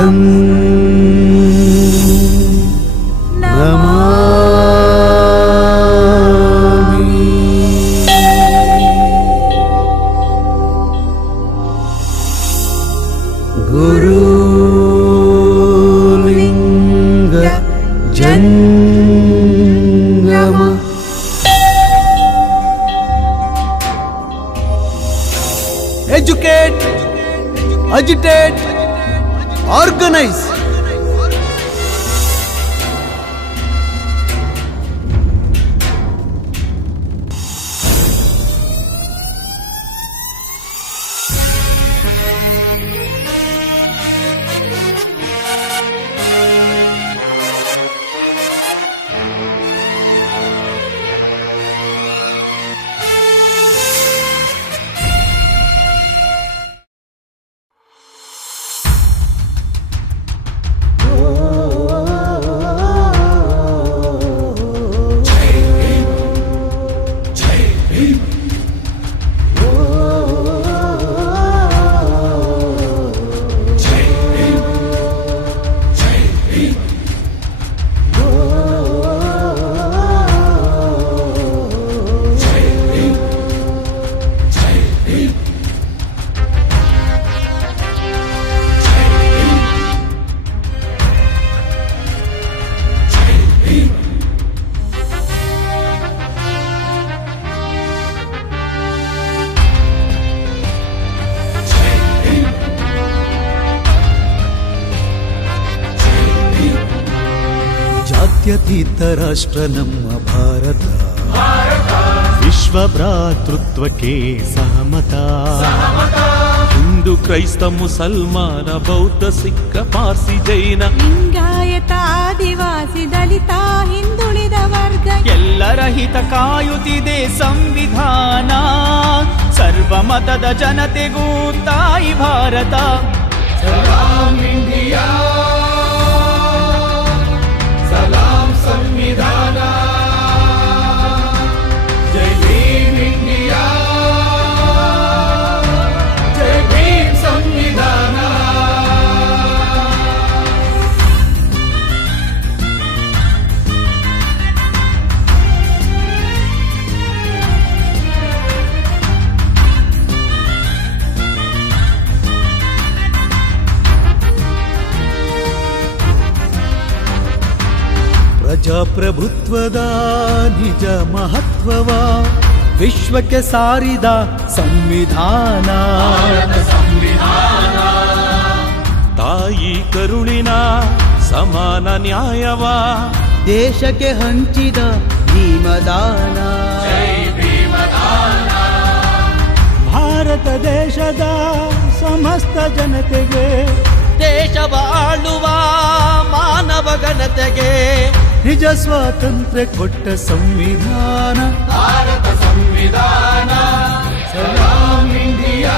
बुद्धं नमामि। गुरुलिंग जंगम educate, agitate, organize. ಜಾತ್ಯತೀತ ರಾಷ್ಟ್ರ ನಮ್ಮ ಭಾರತ, ವಿಶ್ವ ಭ್ರಾತೃತ್ವಕ್ಕೆ ಸಹಮತ. ಹಿಂದೂ ಕ್ರೈಸ್ತ ಮುಸಲ್ಮಾನ ಬೌದ್ಧ ಸಿಖ್ ಪಾರ್ಸಿ ಜೈನ ಲಿಂಗಾಯತ ಆದಿವಾಸಿ ದಲಿತ ಹಿಂದುಳಿದ ವರ್ಗ ಎಲ್ಲರ ಹಿತ ಕಾಯುತ್ತಿದೆ ಸಂವಿಧಾನ. ಸರ್ವ ಮತದ ಜನತೆಗೂ ತಾಯಿ ಭಾರತ. ಸಲಾಂ ಇಂಡಿಯಾ, ಸಲಾಂ ಸಂವಿಧಾನ. ಜೈ ಭೀಮ್ ಇಂಡಿಯಾ, ಜೈ ಭೀಮ್ ಸಂವಿಧಾನ. ಪ್ರಜಾಪ್ರಭುತ್ವದ ನಿಜ ಮಹತ್ವವ ವಿಶ್ವಕ್ಕೆ ಸಾರಿದ ಸಂವಿಧಾನ. ತಾಯಿ ಕರುಳಿನ ಸಮಾನ ನ್ಯಾಯವ ದೇಶಕ್ಕೆ ಹಂಚಿದ ಭೀಮದಾನ. ಭಾರತ ದೇಶದ ಸಮಸ್ತ ಜನತೆಗೆ, ದೇಶವ ಆಳುವ ಮಾನವ ಘನತೆಗೆ ನಿಜ ಸ್ವಾತಂತ್ರ್ಯ ಕೊಟ್ಟ ಸಂವಿಧಾನ. ಭಾರತ ಸಂವಿಧಾನ. ಸಲಾಂ ಇಂಡಿಯಾ,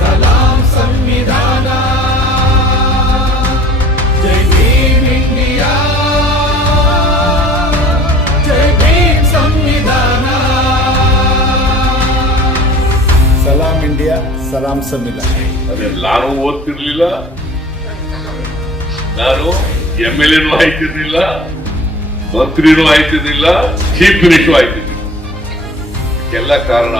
ಸಲಾಂ ಸಂವಿಧಾನ. ಜೈ ಭೀಮ್ ಇಂಡಿಯಾ, ಜೈ ಭೀಮ್ ಸಂವಿಧಾನ. ಸಲಾಂ ಇಂಡಿಯಾ, ಸಲಾಂ ಸಂವಿಧಾನ. ಅದೇ ನಾನು ಓದ್ತಿರ್ಲಿಲ್ಲ, ನಾನು MLA ಆಯ್ತಿರ್ಲಿಲ್ಲ, ಮಂತ್ರಿನೂ ಆಯ್ತಿರ್ಲಿಲ್ಲ, ಚೀಫ್ ಮಿನಿಸ್ಟರ್ ಆಯ್ತಿರ್ಲಿಲ್ಲ. ಎಲ್ಲ ಕಾರಣ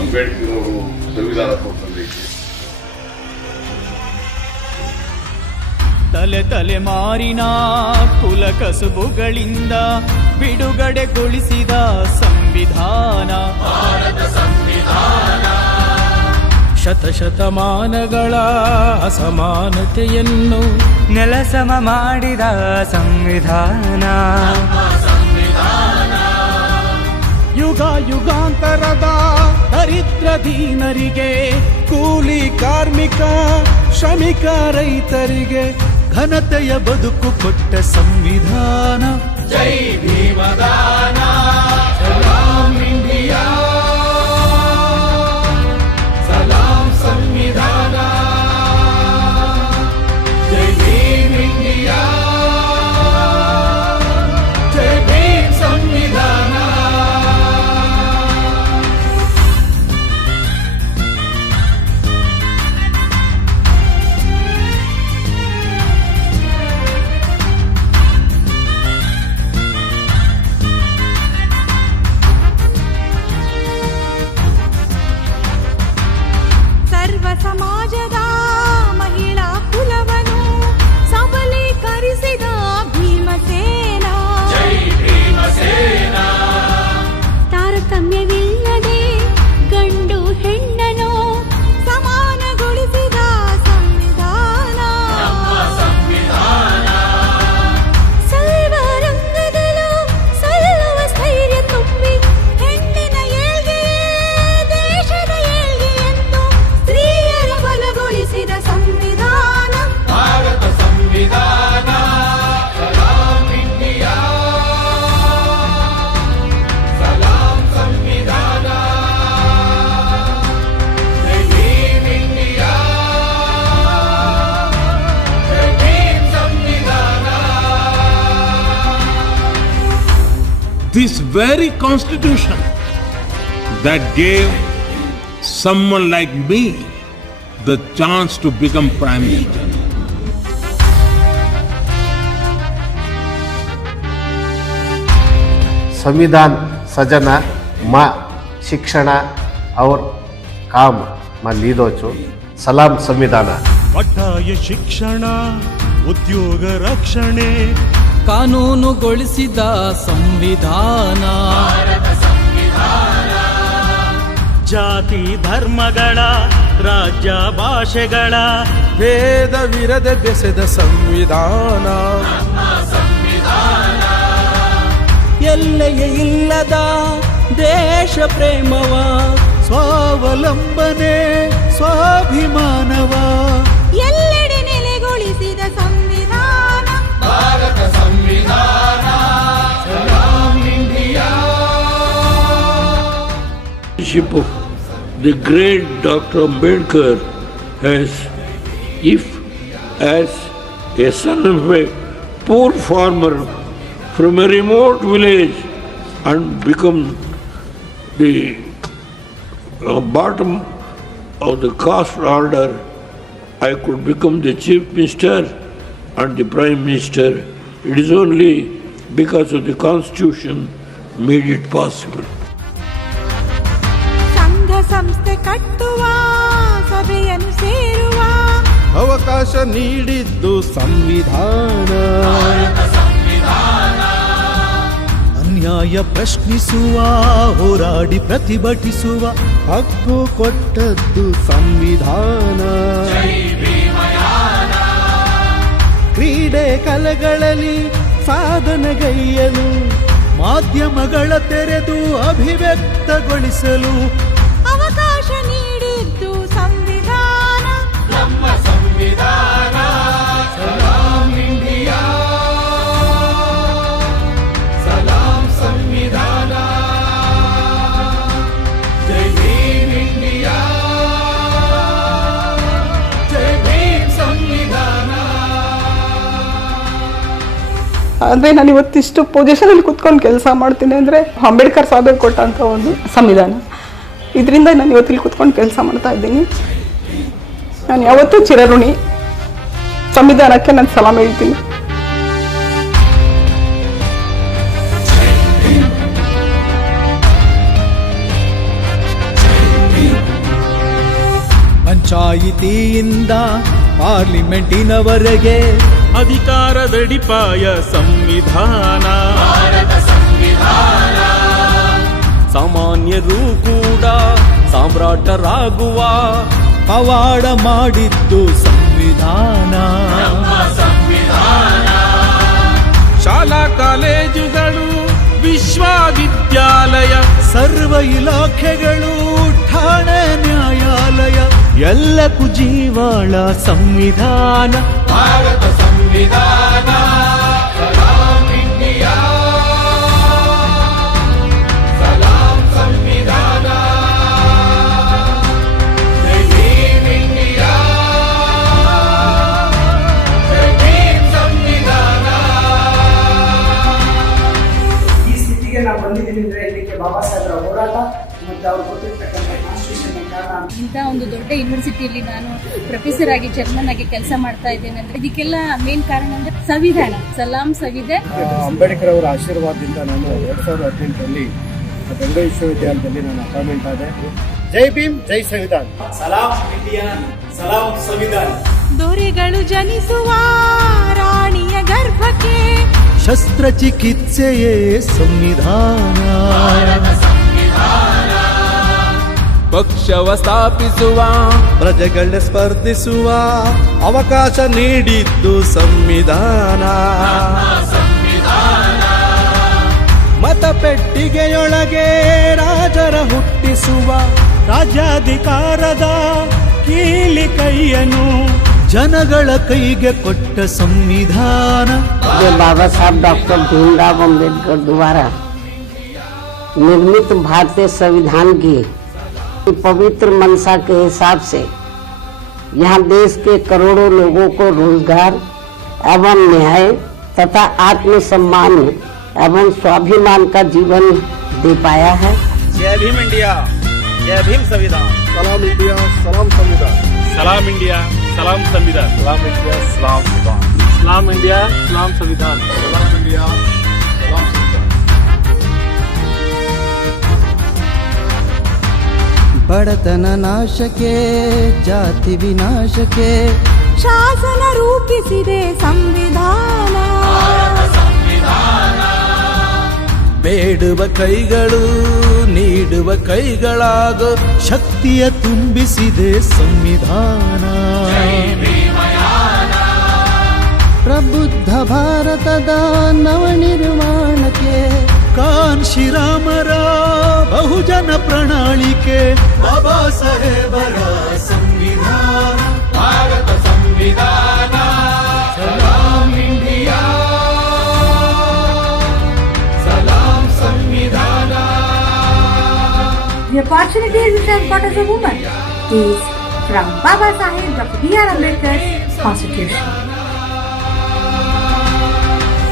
ಅಂಬೇಡ್ಕರ್ ಅವರು ಸಂವಿಧಾನ ಕೊಟ್ಟದ್ದಕ್ಕೆ. ತಲೆ ತಲೆಮಾರಿನ ಕುಲ ಕಸುಬುಗಳಿಂದ ಬಿಡುಗಡೆಗೊಳಿಸಿದ ಸಂವಿಧಾನ. ಭಾರತ ಸಂವಿಧಾನ. ಶತಶತಮಾನಗಳ ಅಸಮಾನತೆಯನ್ನು ನೆಲಸಮ ಮಾಡಿದ ಸಂವಿಧಾನ. ಯುಗ ಯುಗಾಂತರದ ದರಿದ್ರ ದೀನರಿಗೆ, ಕೂಲಿ ಕಾರ್ಮಿಕ ಶ್ರಮಿಕ ರೈತರಿಗೆ ಘನತೆಯ ಬದುಕು ಕೊಟ್ಟ ಸಂವಿಧಾನ. ಜೈ ಭೀಮದಾನ. ಸಲಾಂ ಇಂಡಿಯಾ, ಸಲಾಂ ಸಂವಿಧಾನ. ಜೈ ಭೀಮ್ ಇಂಡಿಯಾ, ಜೈ ಭೀಮ್ ಸಂವಿಧಾನ. ಸಮಾಜದ ಮಹಿಳಾ ಕುಲವನು ಸಬಲೀಕರಿಸಿದ ಭೀಮಸೇನ. ತಾರತಮ್ಯವಿಲ್ಲದೆ ಗಂಡು ಹೆಣ್ಣನು ಸಮಾನಗೊಳಿಸಿದ ಸಂವಿಧಾನ. ಸರ್ವರಂಗದಲ್ಲೂ ಸಲ್ಲುವ ಸ್ಥೈರ್ಯ ತುಂಬಿ ಹೆಣ್ಣಿನ ಏಳ್ಗೆ ದೇಶದ ಏಳ್ಗೆ ಎಂದು ಸ್ತ್ರೀಯರ ಬಲಗೊಳಿಸಿದ ಸಂವಿಧಾನ. ಭಾರತ ಸಂವಿಧಾನ ಸಲಾಂ ಇಂಡಿಯಾ ಸಲಾಂ ಸಂವಿಧಾನ ಜೈ ಭೀಮ್ ಇಂಡಿಯಾ ಜೈ ಭೀಮ್ ಸಂವಿಧಾನ. This very constitution that gave someone like me the chance to become prime minister. संविधान सजना माँ शिक्षण और काम माँ लीदोचु सलाम संविधान. ಕಡ್ಡಾಯ ಶಿಕ್ಷಣ, ಉದ್ಯೋಗ ರಕ್ಷಣೆ, ಕಾನೂನುಗೊಳಿಸಿದ ಸಂವಿಧಾನ. ಜಾತಿ ಧರ್ಮಗಳ ರಾಜ್ಯ ಭಾಷೆಗಳ ಭೇದವಿರದೆ ಬೆಸೆದ ಸಂವಿಧಾನ. ಎಲ್ಲೆಯೇ ಇಲ್ಲದ ದೇಶ ಪ್ರೇಮವ, ಸ್ವಾವಲಂಬನೆ ಸ್ವಾಭಿಮಾನವ, ಎಲ್ಲೆಡೆ ನೆಲೆಗೊಳಿಸಿದ ಸಂವಿಧಾನ. ಭಾರತ ಸಂವಿಧಾನ ಸಲಾಂ India. Of the great Dr. Ambedkar as a son of a poor farmer from a remote village and become the bottom of the caste order, I could become the chief minister and the prime minister. It is only because of the constitution made it possible. ಸಂಘ ಸಂಸ್ಥೆ ಕಟ್ಟುವ ಸಭೆಯನ್ನು ಸೇರುವ ಅವಕಾಶ ನೀಡಿದ್ದು ಸಂವಿಧಾನ. ಅನ್ಯಾಯ ಪ್ರಶ್ನಿಸುವ, ಹೋರಾಡಿ ಪ್ರತಿಭಟಿಸುವ ಹಕ್ಕು ಕೊಟ್ಟದ್ದು ಸಂವಿಧಾನ. ಕ್ರೀಡೆ ಕಲೆಗಳಲ್ಲಿ ಸಾಧನೆಗೈಯಲು, ಮಾಧ್ಯಮಗಳ ತೆರೆದು ಅಭಿವ್ಯಕ್ತಗೊಳಿಸಲು ಅವಕಾಶ ನೀಡಿದ್ದು ಸಂವಿಧಾನ. ನಮ್ಮ ಸಂವಿಧಾನ ಸಲಾಂ ಇಂಡಿಯಾ ಸಲಾಂ ಸಂವಿಧಾನ ಜೈ ಭೀಮ್ ಇಂಡಿಯಾ ಜೈ ಭೀಮ್ ಸಂವಿಧಾನ. ಅಂದರೆ ನಾನು ಇವತ್ತಿಷ್ಟು ಪೊಸಿಷನಲ್ಲಿ ಕುತ್ಕೊಂಡು ಕೆಲಸ ಮಾಡ್ತೀನಿ ಅಂದರೆ ಅಂಬೇಡ್ಕರ್ ಸಾಹೇಬ್ ಕೊಟ್ಟಂಥ ಒಂದು ಸಂವಿಧಾನ. ಇದರಿಂದ ನಾನು ಇವತ್ತಿಲ್ಲಿ ಕುತ್ಕೊಂಡು ಕೆಲಸ ಮಾಡ್ತಾ ಇದ್ದೀನಿ. ನಾನು ಯಾವತ್ತೂ ಚಿರಋಣಿ. ಸಂವಿಧಾನಕ್ಕೆ ನಾನು ಸಲಾಮ್ ಹೇಳ್ತೀನಿ. ಪಂಚಾಯಿತಿಯಿಂದ ಪಾರ್ಲಿಮೆಂಟಿನವರೆಗೆ ಅಧಿಕಾರದಡಿಪಾಯ ಸಂವಿಧಾನ. ಸಾಮಾನ್ಯರು ಕೂಡ ಸಾಮ್ರಾಟರಾಗುವ ಪವಾಡ ಮಾಡಿದ್ದು ಸಂವಿಧಾನ. ಶಾಲಾ ಕಾಲೇಜುಗಳು, ವಿಶ್ವವಿದ್ಯಾಲಯ, ಸರ್ವ ಇಲಾಖೆಗಳು, ಠಾಣೆ ನ್ಯಾಯಾಲಯ ಎಲ್ಲಕ್ಕೂ ಜೀವಾಳ ಸಂವಿಧಾನ. ಭಾರತ ಸಂವಿಧಾನ ಸಲಾಂ ಇಂಡಿಯಾ ಸಲಾಂ ಸಂವಿಧಾನ ಜೈ ಭೀಮ್ ಇಂಡಿಯಾ ಜೈ ಭೀಮ್ ಸಂವಿಧಾನ. ಈ ಸ್ಥಿತಿಗೆ ನಾವು ಬಂದಿದ್ದೀವಿ ಅಂದರೆ ಇದಕ್ಕೆ ಬಾಬಾ ಸಾಹೇಬರ ಹೋರಾಟ ಮತ್ತು ಅವ್ರು ಕೊಟ್ಟಿರ್ತಕ್ಕಂಥ ಕಾನ್ಸ್ಟಿಟ್ಯೂಷನ್ ಕಾರಣ. ಇಂಥ ಒಂದು ದೊಡ್ಡ ಯೂನಿವರ್ಸಿಟಿಯಲ್ಲಿ ನಾನು ಪ್ರೊಫೆಸರ್ ಆಗಿ ಚೇರ್ಮನ್ ಆಗಿ ಕೆಲಸ ಮಾಡ್ತಾ ಇದ್ದೇನೆ ಅಂದ್ರೆ ಇದಕ್ಕೆಲ್ಲ ಮೇನ್ ಕಾರಣ ಅಂದ್ರೆ ಸಂವಿಧಾನ. ಸಲಾಂ ಸಂವಿಧಾನ. ಅಂಬೇಡ್ಕರ್ ಅವರ ಆಶೀರ್ವಾದದಿಂದ ನಾನು 2018ರಲ್ಲಿ ಬೆಂಗಳೂರು ವಿಶ್ವವಿದ್ಯಾಲಯದಲ್ಲಿ ನಾನು ಅಪಾಯಿಂಟ್ಮೆಂಟ್ ಆದೆ. ಜೈ ಭೀಮ್, ಜೈ ಸಂವಿಧಾನ್. ದೊರೆಗಳು ಜನಿಸುವ ರಾಣಿಯ ಗರ್ಭಕ್ಕೆ ಶಸ್ತ್ರಚಿಕಿತ್ಸೆಯೇ ಸಂವಿಧಾನ. ಪಕ್ಷವ ಸ್ಥಾಪಿಸುವ ಪ್ರಜೆಗಳ ಸ್ಪರ್ಧಿಸುವ ಅವಕಾಶ ನೀಡಿದ್ದು ಸಂವಿಧಾನ. ಮತಪೆಟ್ಟಿಗೆಯೊಳಗೆ ರಾಜರ ಹುಟ್ಟಿಸುವ ರಾಜ್ಯಾಧಿಕಾರದ ಕೀಲಿ ಕೈಯನ್ನು ಜನಗಳ ಕೈಗೆ ಕೊಟ್ಟ संविधान. बाबा साहब डॉक्टर भीमराव अम्बेडकर द्वारा निर्मित भारतीय संविधान की पवित्र मंशा के हिसाब से यहाँ देश के करोड़ों लोगों को रोजगार एवं न्याय तथा आत्मसम्मान एवं स्वाभिमान का जीवन दे पाया है. जय भीम इंडिया, जय भीम संविधान. ಸಲಾಂ ಇಂಡಿಯಾ, ಸಲಾಂ ಸಂವಿಧಾನ್. सलाम इंडिया, सलाम संविधान. ಸಲಾಂ ಇಂಡಿಯಾ, ಸಲಾಂ ಸಂವಿಧಾನ್. सलाम इंडिया, सलाम संविधान. ಸಲಾಂ ಇಂಡಿಯಾ, ಸಲಾಂ ಸಂವಿಧಾನ್. ಬಡತನ ನಾಶಕ್ಕೆ, ಜಾತಿ ವಿನಾಶಕ್ಕೆ ಶಾಸನ ರೂಪಿಸಿದೆ ಸಂವಿಧಾನ. ಬೇಡುವ ಕೈಗಳು ನೀಡುವ ಕೈಗಳಾಗೋ ಶಕ್ತಿಯ ತುಂಬಿಸಿದೆ ಸಂವಿಧಾನ. ಪ್ರಬುದ್ಧ ಭಾರತದ ನವನಿರ್ಮಾಣಕ್ಕೆ ಕಾಂಶಿರಾಮರ ಬಹುಜನ ಪ್ರಣಾಳಿಕೆ ಬಾಬಾ ಸಾಹೇಬರ ಸಂವಿಧಾನ. ಭಾರತ ಸಂವಿಧಾನ. ಸಲಾಂ ಇಂಡಿಯಾ, ಸಲಾಂ ಸಂವಿಧಾನ. The opportunity which I got as a woman is from Baba Saheb Dr. B.R. Ambedkar's Constitution.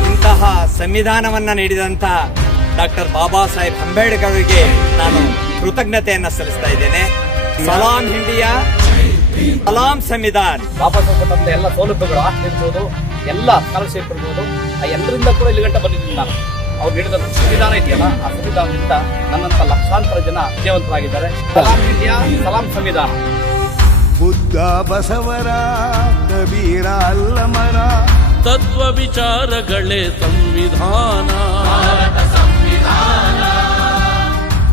ಇಂತಹ ಸಂವಿಧಾನವನ್ನ ನೀಡಿದಂತ ಡಾಕ್ಟರ್ ಬಾಬಾ ಸಾಹೇಬ್ ಅಂಬೇಡ್ಕರ್ ಅವರಿಗೆ ನಾನು ಕೃತಜ್ಞತೆಯನ್ನ ಸಲ್ಲಿಸ್ತಾ ಇದ್ದೇನೆ. ಸಲಾಂ ಇಂಡಿಯಾ, ಸಲಾಂ ಸಂವಿಧಾನ್. ಬಾಬಾ ಸಾಹೇಬ್ ಕೊಟ್ಟಂತ ಎಲ್ಲ ಸೌಲಭ್ಯಗಳು ಆಗ್ತಿರ್ಬೋದು, ಎಲ್ಲ ಸ್ಕಾಲರ್ಶಿಪ್ ಇರ್ಬೋದು, ಆ ಎಲ್ಲರಿಂದ ಕೂಡ ಇಲ್ಲಿ ಗಂಟ ಬಂದಿದ್ದೀನಿ ನಾನು. ಅವ್ರು ನೀಡಿದ ಸಂವಿಧಾನ ಇದೆಯಲ್ಲ, ಆ ಸಂವಿಧಾನದಿಂದ ನನ್ನಂತ ಲಕ್ಷಾಂತರ ಜನ ವಿಜಯವಂತರಾಗಿದ್ದಾರೆ. ಸಲಾಂ ಇಂಡಿಯಾ, ಸಲಾಂ ಸಂವಿಧಾನ. ಬುದ್ಧ ಬಸವರ ಕಬೀರ ಅಲ್ಲಮರ ತತ್ವ ವಿಚಾರಗಳೇ ಸಂವಿಧಾನ.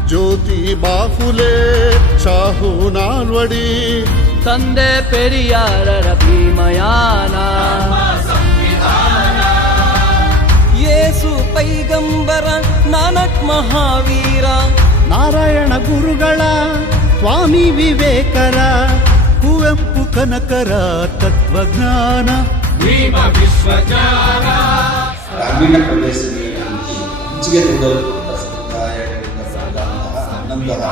ಜ್ಯೋತಿ ಬಾಫುಲೆ, ಶಾಹು ನಾಲ್ವಡಿ, ತಂದೆ ಪೆರಿಯಾರರ ಭೀಮಯಾನ. ಯೇಸು ಪೈಗಂಬರ ನಾನಕ್ ಮಹಾವೀರ, ನಾರಾಯಣ ಗುರುಗಳ ಸ್ವಾಮಿ ವಿವೇಕರ ಕುವೆಂಪು ಕನಕರ ತತ್ವಜ್ಞಾನ. ಭೀಮ ವಿಶ್ವಜ್ಞಾನ. ಗ್ರಾಮೀಣ ಪ್ರದೇಶಗಳಲ್ಲಿ ಹೆಚ್ಚಿಗೆ ತೊಡಗಿರುವ ಸಮುದಾಯಗಳಿಂದ ಬಂದಂತಹ ನನ್ನಂತಹ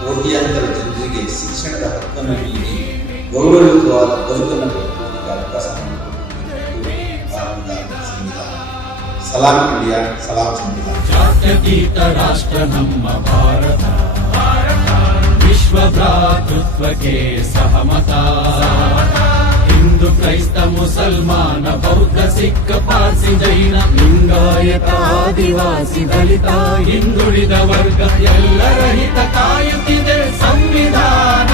ಕೋಟ್ಯಾಂತರ ಜನರಿಗೆ ಶಿಕ್ಷಣದ ಹಕ್ಕನ್ನು ನೀಡಿ ಗೌರವಯುತವಾದ ಬದುಕನ್ನು ಕಟ್ಟುವುದಕ್ಕೆ ಅವಕಾಶ ಮಾಡಿಕೊಡುವುದು ಭಾರತದ ಸಂವಿಧಾನ. ಸಲಾಂ ಇಂಡಿಯಾ, ಸಲಾಂ ಸಂವಿಧಾನ. ಜಾತ್ಯತೀತ ರಾಷ್ಟ್ರ ನಮ್ಮ ಭಾರತ. ವಿಶ್ವ ಭ್ರಾತೃತ್ವಕ್ಕೆ ಸಹಮತ. ಹಿಂದೂ ಕ್ರೈಸ್ತ ಮುಸಲ್ಮಾನ ಬೌದ್ಧ ಸಿಖ್ ಪಾರ್ಸಿ ಜೈನ ಲಿಂಗಾಯತ ಆದಿವಾಸಿ ದಲಿತ ಹಿಂದುಳಿದ ವರ್ಗ ಎಲ್ಲರ ಹಿತ ಕಾಯುತ್ತಿದೆ ಸಂವಿಧಾನ.